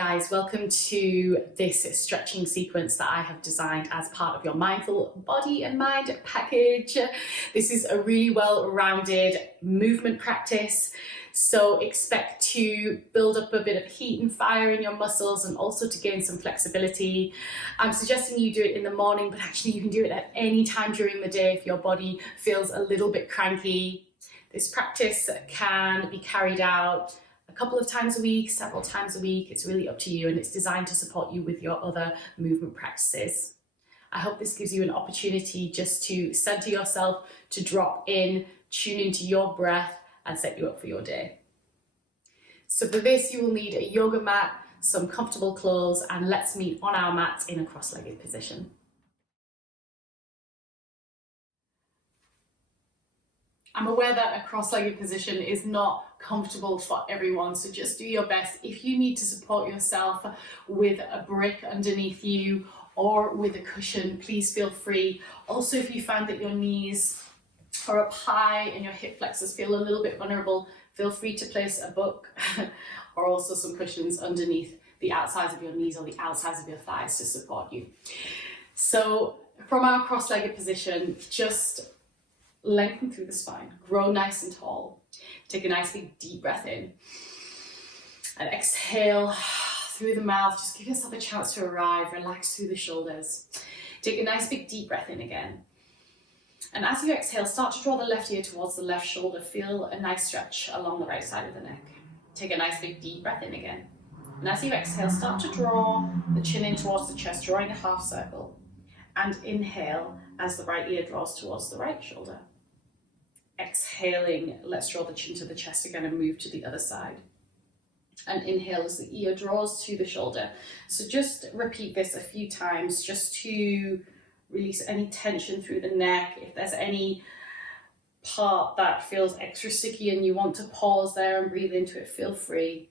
Guys, welcome to this stretching sequence that I have designed as part of your Mindful Body and Mind package. This is a really well-rounded movement practice, so expect to build up a bit of heat and fire in your muscles and also to gain some flexibility. I'm suggesting you do it in the morning, but actually you can do it at any time during the day if your body feels a little bit cranky. This practice can be carried out a couple of times a week, several times a week. It's really up to you, and it's designed to support you with your other movement practices. I hope this gives you an opportunity just to center yourself, to drop in, tune into your breath, and set you up for your day. So for this, you will need a yoga mat, some comfortable clothes, and let's meet on our mats in a cross-legged position. I'm aware that a cross-legged position is not comfortable for everyone, so just do your best. If you need to support yourself with a brick underneath you or with a cushion, please feel free. Also, if you find that your knees are up high and your hip flexors feel a little bit vulnerable, feel free to place a book or also some cushions underneath the outsides of your knees or the outsides of your thighs to support you. So from our cross-legged position, just lengthen through the spine, grow nice and tall. Take a nice big deep breath in and exhale through the mouth. Just give yourself a chance to arrive, relax through the shoulders. Take a nice big deep breath in again. And as you exhale, start to draw the left ear towards the left shoulder. Feel a nice stretch along the right side of the neck. Take a nice big deep breath in again. And as you exhale, start to draw the chin in towards the chest, drawing a half circle. And inhale as the right ear draws towards the right shoulder. Exhaling, let's draw the chin to the chest again and move to the other side. And inhale as the ear draws to the shoulder. So just repeat this a few times just to release any tension through the neck. If there's any part that feels extra sticky and you want to pause there and breathe into it, feel free.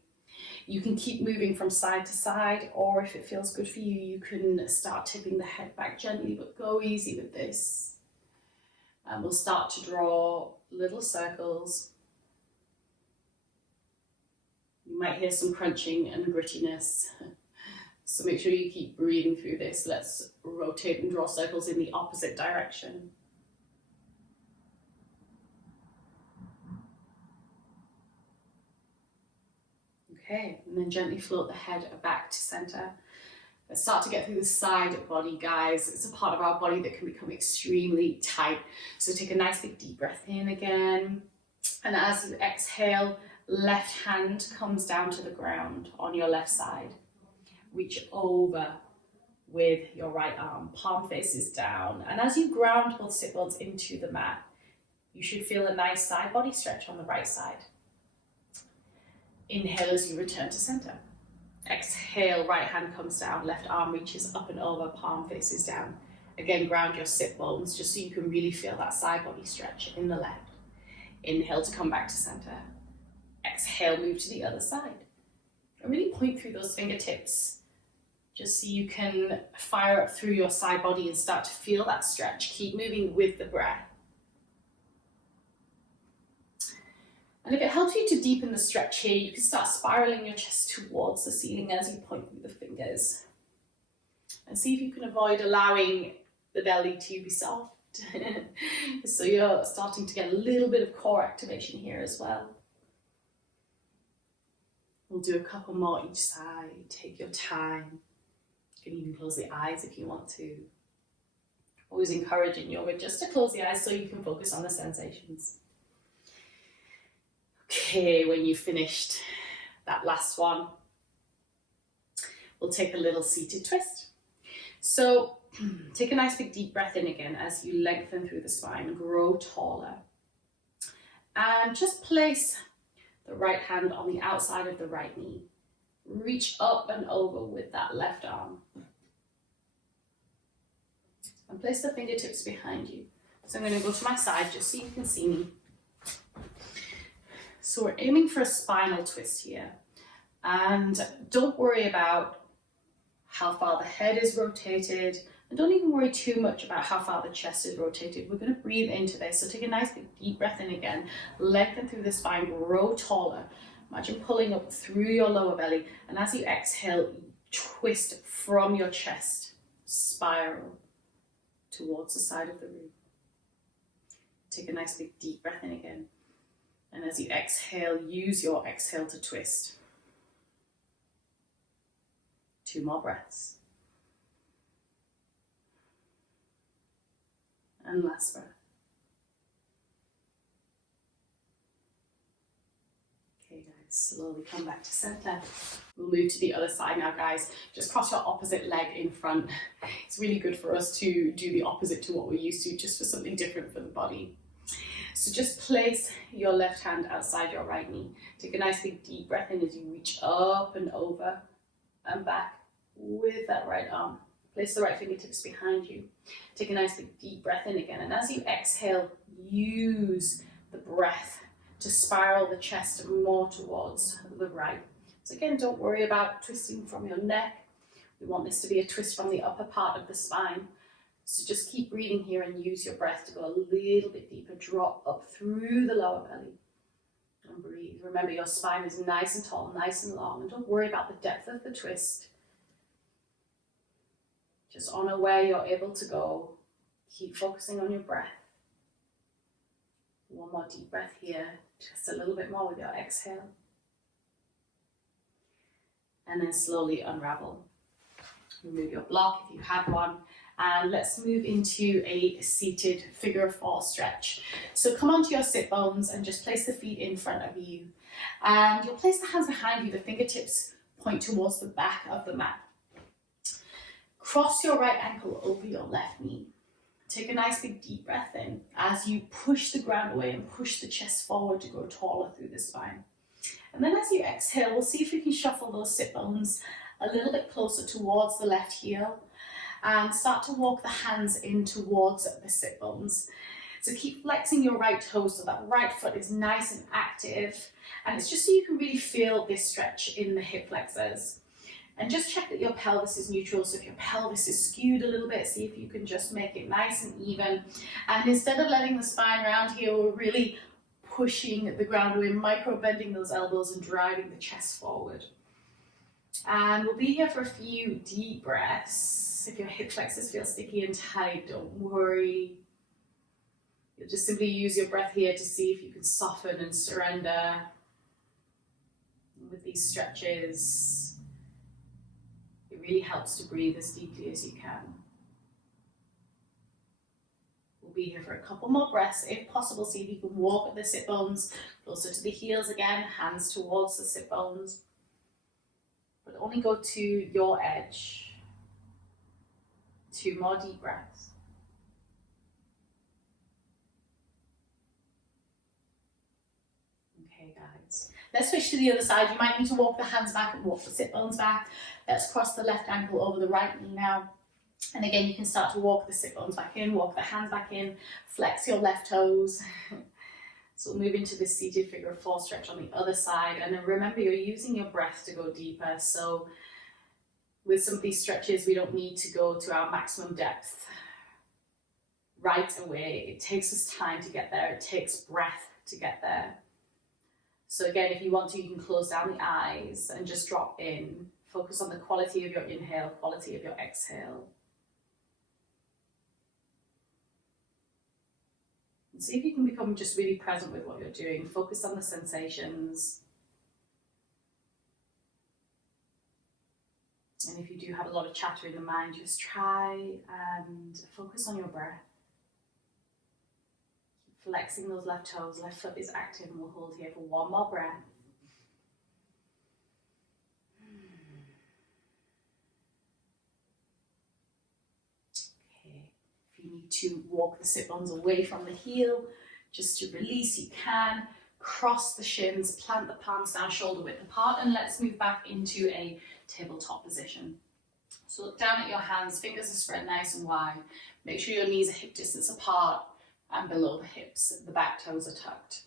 You can keep moving from side to side, or if it feels good for you, you can start tipping the head back gently, but go easy with this. And we'll start to draw little circles. You might hear some crunching and grittiness. So make sure you keep breathing through this. Let's rotate and draw circles in the opposite direction. Okay, and then gently float the head back to center. Let's start to get through the side body, guys. It's a part of our body that can become extremely tight. So take a nice big deep breath in again. And as you exhale, left hand comes down to the ground on your left side. Reach over with your right arm, palm faces down. And as you ground both sit bones into the mat, you should feel a nice side body stretch on the right side. Inhale as you return to center. Exhale, right hand comes down, left arm reaches up and over, palm faces down. Again, ground your sit bones just so you can really feel that side body stretch in the left. Inhale to come back to center. Exhale, move to the other side. And really point through those fingertips just so you can fire up through your side body and start to feel that stretch. Keep moving with the breath. And if it helps you to deepen the stretch here, you can start spiraling your chest towards the ceiling as you point through the fingers. And see if you can avoid allowing the belly to be soft. So you're starting to get a little bit of core activation here as well. We'll do a couple more each side. Take your time. You can even close the eyes if you want to. Always encourage in yoga just to close the eyes so you can focus on the sensations. Okay, when you've finished that last one, we'll take a little seated twist. So take a nice big deep breath in again as you lengthen through the spine, grow taller. And just place the right hand on the outside of the right knee. Reach up and over with that left arm. And place the fingertips behind you. So I'm going to go to my side just so you can see me. So we're aiming for a spinal twist here. And don't worry about how far the head is rotated. And don't even worry too much about how far the chest is rotated. We're going to breathe into this. So take a nice big deep breath in again. Lengthen through the spine, grow taller. Imagine pulling up through your lower belly, and as you exhale, twist from your chest, spiral towards the side of the room. Take a nice big deep breath in again. And as you exhale, use your exhale to twist. 2 more breaths. And last breath. Okay guys, slowly come back to center. We'll move to the other side now guys. Just cross your opposite leg in front. It's really good for us to do the opposite to what we're used to, just for something different for the body. So just place your left hand outside your right knee. Take a nice big deep breath in as you reach up and over and back with that right arm. Place the right fingertips behind you. Take a nice big deep breath in again. And as you exhale, use the breath to spiral the chest more towards the right. So again, don't worry about twisting from your neck. We want this to be a twist from the upper part of the spine. So just keep breathing here and use your breath to go a little bit deeper. Drop up through the lower belly and breathe. Remember, your spine is nice and tall, nice and long, and don't worry about the depth of the twist. Just honor where you're able to go. Keep focusing on your breath. One more deep breath here. Just a little bit more with your exhale. And then slowly unravel. Remove your block if you have one. And let's move into a seated figure 4 stretch. So come onto your sit bones and just place the feet in front of you. And you'll place the hands behind you. The fingertips point towards the back of the mat. Cross your right ankle over your left knee. Take a nice big deep breath in as you push the ground away and push the chest forward to go taller through the spine. And then as you exhale, we'll see if we can shuffle those sit bones a little bit closer towards the left heel and start to walk the hands in towards the sit bones. So keep flexing your right toes so that right foot is nice and active. And it's just so you can really feel this stretch in the hip flexors. And just check that your pelvis is neutral. So if your pelvis is skewed a little bit, see if you can just make it nice and even. And instead of letting the spine round here, we're really pushing the ground away, micro bending those elbows and driving the chest forward. And we'll be here for a few deep breaths. If your hip flexors feel sticky and tight, don't worry. You'll just simply use your breath here to see if you can soften and surrender with these stretches. It really helps to breathe as deeply as you can. We'll be here for a couple more breaths. If possible, see if you can walk the sit bones closer to the heels again, hands towards the sit bones. But only go to your edge. 2 more deep breaths. Okay, guys. Let's switch to the other side. You might need to walk the hands back and walk the sit bones back. Let's cross the left ankle over the right knee now. And again, you can start to walk the sit bones back in, walk the hands back in, flex your left toes. So we'll move into this seated figure 4 stretch on the other side. And then remember, you're using your breath to go deeper. So with some of these stretches, we don't need to go to our maximum depth right away. It takes us time to get there. It takes breath to get there. So again, if you want to, you can close down the eyes and just drop in. Focus on the quality of your inhale, quality of your exhale. And see if you can become just really present with what you're doing. Focus on the sensations. And if you do have a lot of chatter in the mind, just try and focus on your breath. Keep flexing those left toes. Left foot is active, and we'll hold here for 1 more breath. Okay, if you need to walk the sit bones away from the heel, just to release, you can. Cross the shins, plant the palms down shoulder width apart, and let's move back into a tabletop position. So look down at your hands, fingers are spread nice and wide. Make sure your knees are hip distance apart and below the hips, the back toes are tucked.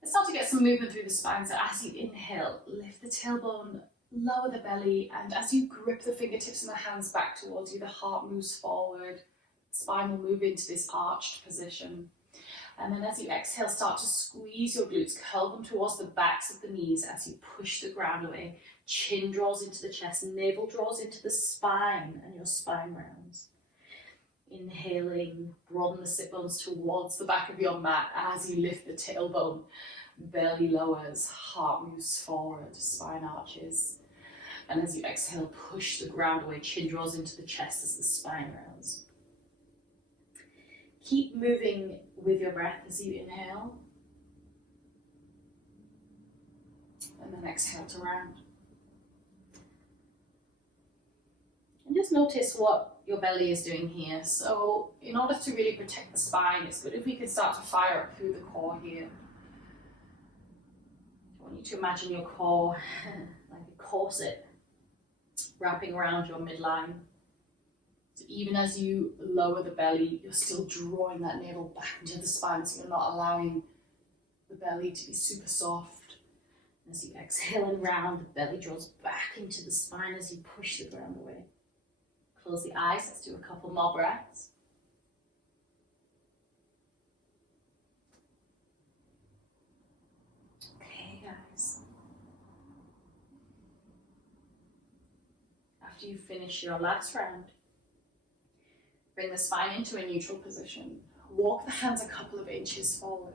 Let's start to get some movement through the spine. So as you inhale, lift the tailbone, lower the belly, and as you grip the fingertips and the hands back towards you, the heart moves forward. The spine will move into this arched position. And then as you exhale, start to squeeze your glutes, curl them towards the backs of the knees as you push the ground away. Chin draws into the chest, navel draws into the spine, and your spine rounds. Inhaling, broaden the sit bones towards the back of your mat as you lift the tailbone. Belly lowers, heart moves forward, spine arches. And as you exhale, push the ground away, chin draws into the chest as the spine rounds. Keep moving with your breath as you inhale. And then exhale to round. And just notice what your belly is doing here. So in order to really protect the spine, it's good if we can start to fire up through the core here. I want you to imagine your core like a corset wrapping around your midline. So even as you lower the belly, you're still drawing that navel back into the spine, so you're not allowing the belly to be super soft. As you exhale and round, the belly draws back into the spine as you push the ground away. Close the eyes, let's do a couple more breaths. Okay, guys. After you finish your last round, bring the spine into a neutral position. Walk the hands a couple of inches forward.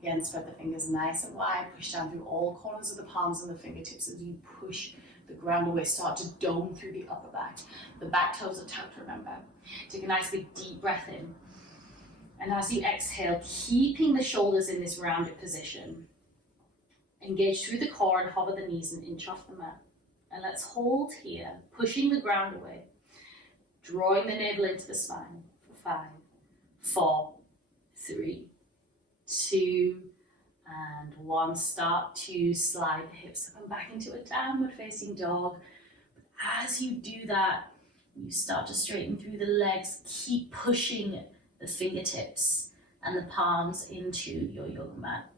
Again, spread the fingers nice and wide. Push down through all corners of the palms and the fingertips as you push the ground away. Start to dome through the upper back. The back toes are tucked, remember. Take a nice big deep breath in. And as you exhale, keeping the shoulders in this rounded position, engage through the core and hover the knees and inch off the mat. And let's hold here, pushing the ground away. Drawing the navel into the spine for 5, 4, 3, 2, and 1. Start to slide the hips up and back into a downward facing dog. But as you do that, you start to straighten through the legs. Keep pushing the fingertips and the palms into your yoga mat.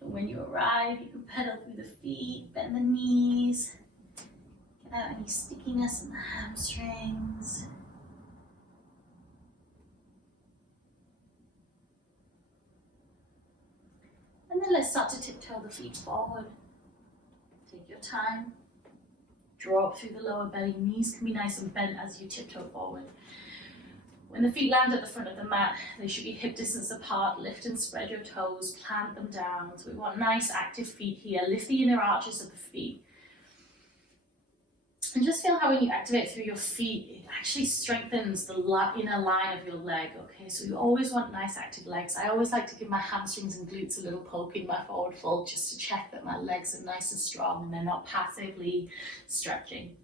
And when you arrive, you can pedal through the feet, bend the knees. Get out any stickiness in the hamstrings. And then let's start to tiptoe the feet forward. Take your time. Draw up through the lower belly. Knees can be nice and bent as you tiptoe forward. When the feet land at the front of the mat, they should be hip distance apart. Lift and spread your toes. Plant them down. So we want nice active feet here. Lift the inner arches of the feet. And just feel how when you activate through your feet, it actually strengthens the inner line of your leg, okay? So you always want nice active legs. I always like to give my hamstrings and glutes a little poke in my forward fold just to check that my legs are nice and strong and they're not passively stretching.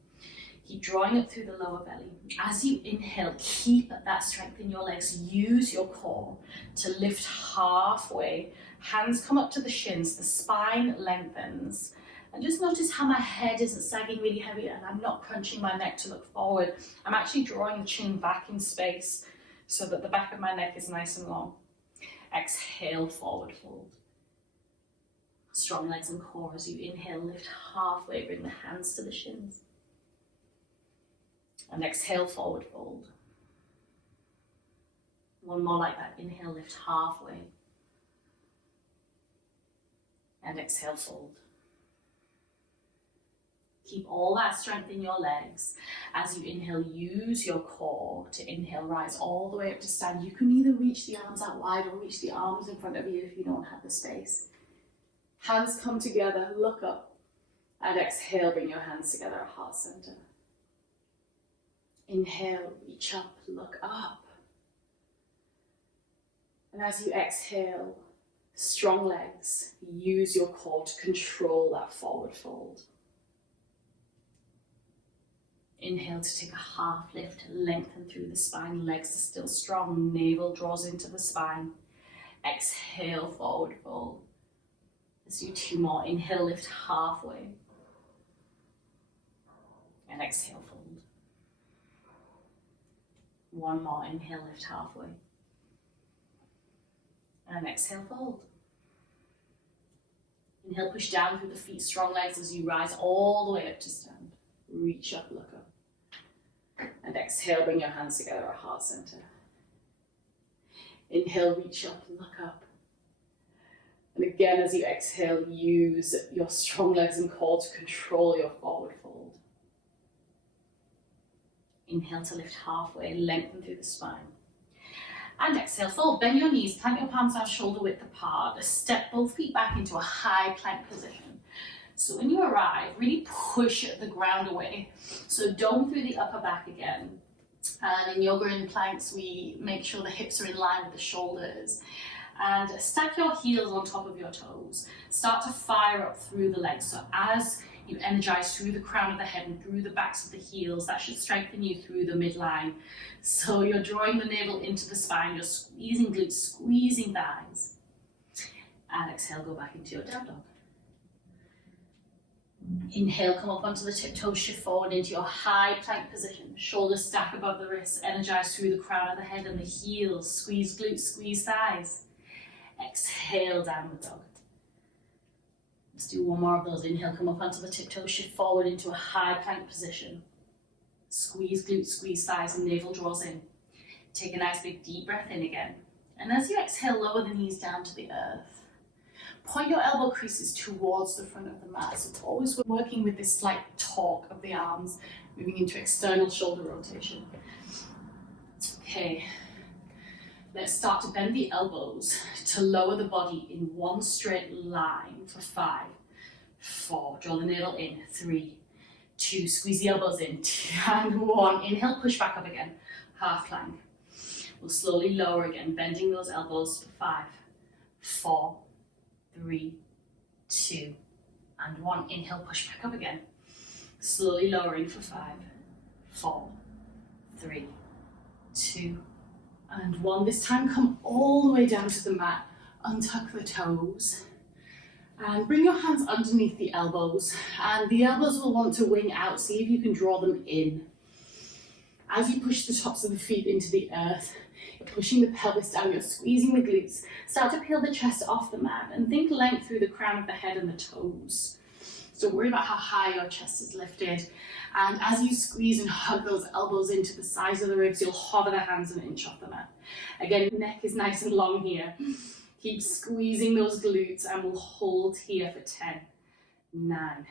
Keep drawing up through the lower belly. As you inhale, keep that strength in your legs. Use your core to lift halfway. Hands come up to the shins, the spine lengthens. And just notice how my head isn't sagging really heavy and I'm not crunching my neck to look forward. I'm actually drawing the chin back in space so that the back of my neck is nice and long. Exhale, forward fold. Strong legs and core as you inhale, lift halfway, bring the hands to the shins. And exhale, forward fold. One more like that. Inhale, lift halfway. And exhale, fold. Keep all that strength in your legs. As you inhale, use your core to inhale, rise all the way up to stand. You can either reach the arms out wide or reach the arms in front of you if you don't have the space. Hands come together, look up. And exhale, bring your hands together at heart center. Inhale, reach up, look up. And as you exhale, strong legs, use your core to control that forward fold. Inhale to take a half lift, lengthen through the spine, legs are still strong, navel draws into the spine. Exhale, forward fold. Let's do 2 more. Inhale, lift halfway. And exhale, fold. 1 more. Inhale, lift halfway. And exhale, fold. Inhale, push down through the feet, strong legs as you rise all the way up to stand. Reach up, look up. And exhale, bring your hands together at heart center. Inhale, reach up, look up. And again, as you exhale, use your strong legs and core to control your forward fold. Inhale to lift halfway, lengthen through the spine. And exhale, fold. Bend your knees, plant your palms down shoulder width apart. Step both feet back into a high plank position. So when you arrive, really push the ground away. So dome through the upper back again. And in yoga and planks, we make sure the hips are in line with the shoulders. And stack your heels on top of your toes. Start to fire up through the legs. So as you energize through the crown of the head and through the backs of the heels, that should strengthen you through the midline. So you're drawing the navel into the spine, you're squeezing glutes, squeezing thighs. And exhale, go back into your down dog. Inhale, come up onto the tiptoes, shift forward into your high plank position. Shoulders stack above the wrists, energize through the crown of the head and the heels. Squeeze glutes, squeeze thighs. Exhale, downward dog. Let's do one more of those. Inhale, come up onto the tiptoes, shift forward into a high plank position. Squeeze glutes, squeeze thighs, and navel draws in. Take a nice big deep breath in again. And as you exhale, lower the knees down to the earth. Point your elbow creases towards the front of the mat. So always we're working with this slight torque of the arms, moving into external shoulder rotation. Okay. Let's start to bend the elbows to lower the body in one straight line for 5, 4. Draw the navel in. 3, 2. Squeeze the elbows in. And 1. Inhale, push back up again. Half plank. We'll slowly lower again, bending those elbows for 5, 4, 3, 2, and 1. Inhale, push back up again. Slowly lowering for 5, 4, 3, 2, and 1. This time come all the way down to the mat. Untuck the toes. And bring your hands underneath the elbows. And the elbows will want to wing out. See if you can draw them in. As you push the tops of the feet into the earth, you're pushing the pelvis down, you're squeezing the glutes. Start to peel the chest off the mat and think length through the crown of the head and the toes. So worry about how high your chest is lifted. And as you squeeze and hug those elbows into the sides of the ribs, you'll hover the hands an inch off the mat. Again, neck is nice and long here. Keep squeezing those glutes and we'll hold here for 10, 9,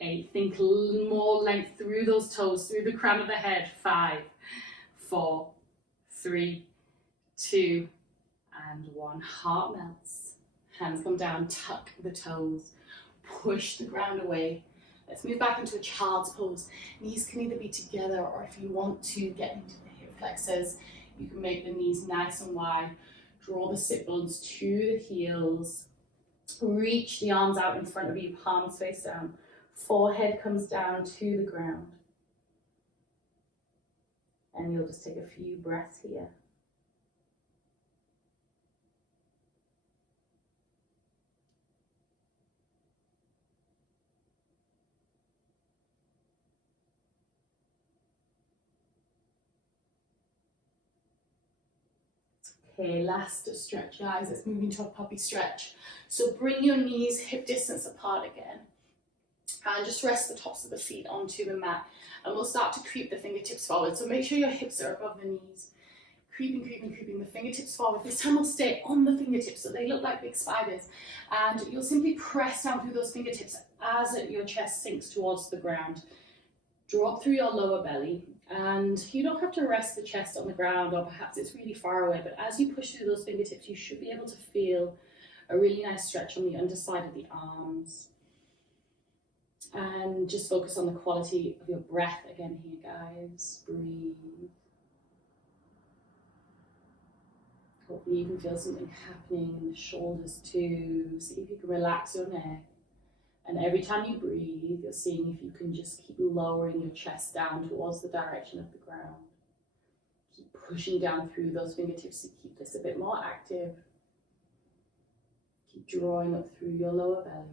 8. Think more length through those toes, through the crown of the head. 5, 4, 3, 2, and 1. Heart melts. Hands come down, tuck the toes, push the ground away. Let's move back into a child's pose. Knees can either be together or if you want to get into the hip flexors, you can make the knees nice and wide. Draw the sit bones to the heels. Reach the arms out in front of you, palms face down. Forehead comes down to the ground. And you'll just take a few breaths here. Okay, last stretch, guys. Let's move into a puppy stretch. So bring your knees hip distance apart again. And just rest the tops of the feet onto the mat. And we'll start to creep the fingertips forward. So make sure your hips are above the knees. Creeping, creeping, creeping the fingertips forward. This time we'll stay on the fingertips so they look like big spiders. And you'll simply press down through those fingertips as your chest sinks towards the ground. Drop through your lower belly. And you don't have to rest the chest on the ground, or perhaps it's really far away, but as you push through those fingertips, you should be able to feel a really nice stretch on the underside of the arms. And just focus on the quality of your breath again here, guys. Breathe. Hopefully you can feel something happening in the shoulders too. See if you can relax your neck. And every time you breathe, you're seeing if you can just keep lowering your chest down towards the direction of the ground. Keep pushing down through those fingertips to keep this a bit more active. Keep drawing up through your lower belly.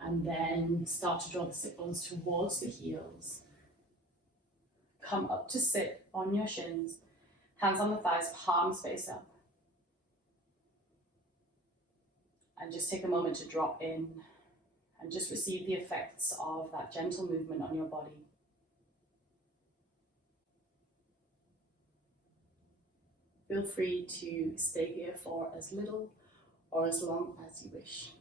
And then start to draw the sit bones towards the heels. Come up to sit on your shins, hands on the thighs, palms face up. And just take a moment to drop in and just receive the effects of that gentle movement on your body. feel free to stay here for as little or as long as you wish.